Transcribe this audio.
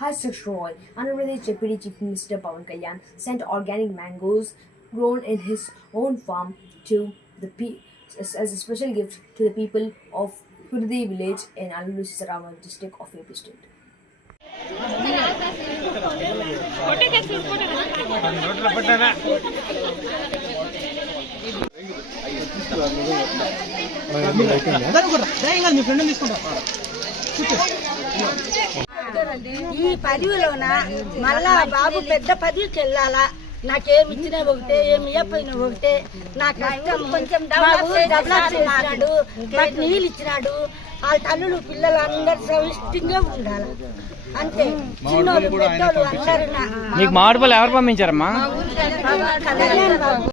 Harshit Roy, Andhra Pradesh Deputy Chief Minister Pawan Kalyan sent organic mangoes grown in his own farm to as a special gift to the people of Hurdi village in Alluri Sisarama district of AP state. ఈ పదవిలోన మళ్ళా బాబు పెద్ద పదవికి వెళ్ళాలా. నాకేమి ఇచ్చినా ఒకటే, ఏమి ఇవ్వపోయినా ఒకటే. నాకు కొంచెం డెవలప్ చేసినాడు, నాకు నీళ్ళు ఇచ్చినాడు. వాళ్ళ తల్లులు పిల్లలు అందరు సవిష్టంగా ఉండాలి అంతే. చిన్నోళ్ళు పెద్దోళ్ళు అందరూ. మీకు మామిడిపళ్ళు ఎవరు పంపించారమ్మా? కళ్యాణ్ బాబు.